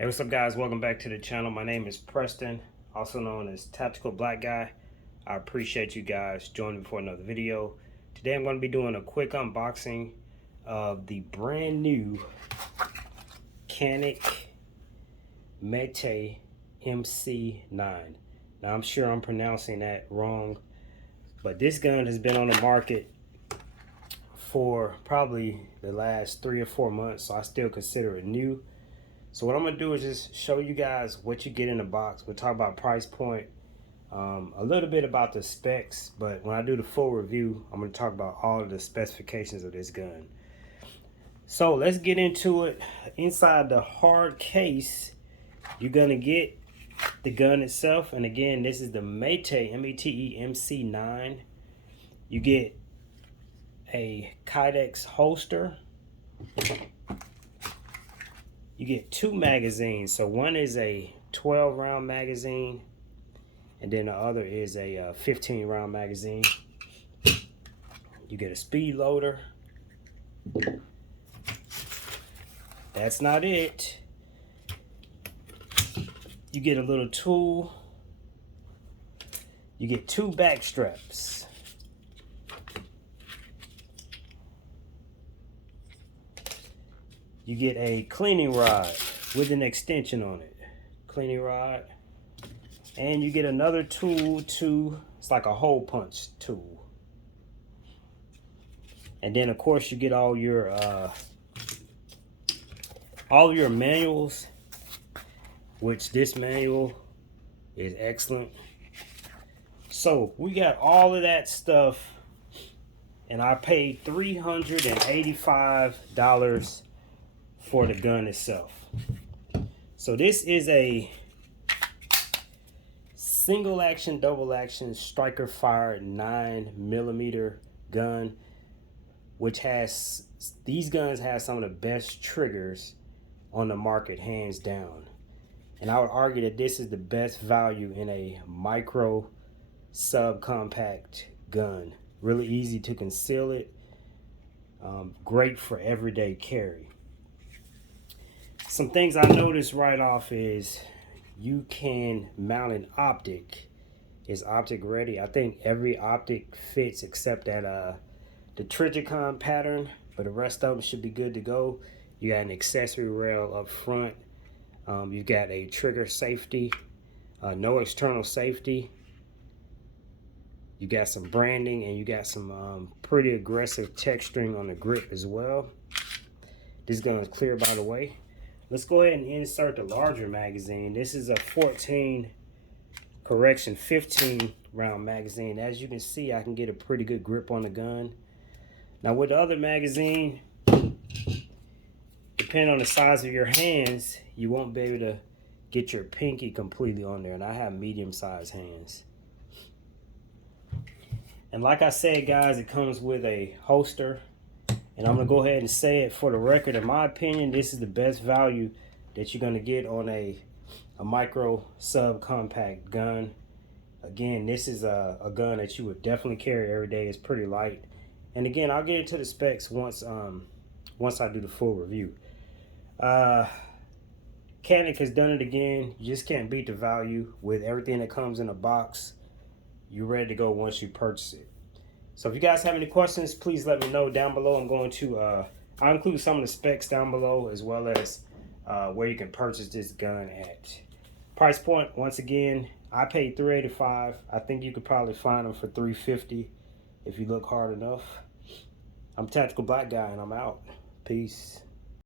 Hey, what's up guys? Welcome back to the channel. My name is Preston, also known as Tactical Black Guy. I appreciate you guys joining me for another video. Today I'm going to be doing a quick unboxing of the brand new Canik METE MC9. Now I'm sure I'm pronouncing that wrong, but this gun has been on the market for probably the last 3 or 4 months, so I still consider it new. So what I'm gonna do is just show you guys what you get in the box. We'll talk about price point, a little bit about the specs, but when I do the full review, I'm gonna talk about all of the specifications of this gun. So let's get into it. Inside the hard case, you're gonna get the gun itself, and again, this is the METE MC9. You get a Canik holster. You get 2 magazines. So one is a 12 round magazine, and then the other is a 15 round magazine. You get a speed loader. That's not it. You get a little tool. You get 2 back straps. You get a cleaning rod with an extension on it. Cleaning rod. And you get another tool too. It's like a hole punch tool. And then of course you get all your manuals, which this manual is excellent. So we got all of that stuff, and I paid $385 for the gun itself. So this is a single action, double action, striker fired 9mm gun, which has, these guns have some of the best triggers on the market, hands down. And I would argue that this is the best value in a micro subcompact gun. Really easy to conceal it. Great for everyday carry. Some things I noticed right off is you can mount an optic. It's optic ready. I think every optic fits except that the Trigicon pattern, but the rest of them should be good to go. You got an accessory rail up front. You've got a trigger safety, no external safety. You got some branding, and you got some pretty aggressive texturing on the grip as well. This gun is clear, by the way. Let's go ahead and insert the larger magazine. This is a 15 round magazine. As you can see, I can get a pretty good grip on the gun. Now with the other magazine, depending on the size of your hands, you won't be able to get your pinky completely on there, and I have medium-sized hands. And like I said, guys, it comes with a holster. And I'm going to go ahead and say it for the record. In my opinion, this is the best value that you're going to get on a micro subcompact gun. Again, this is a gun that you would definitely carry every day. It's pretty light. And again, I'll get into the specs once I do the full review. Canik has done it again. You just can't beat the value with everything that comes in a box. You're ready to go once you purchase it. So if you guys have any questions, please let me know down below. I'm going to I'll include some of the specs down below, as well as where you can purchase this gun at. Price point, once again, I paid $385. I think you could probably find them for $350 if you look hard enough. I'm Tactical Black Guy, and I'm out. Peace.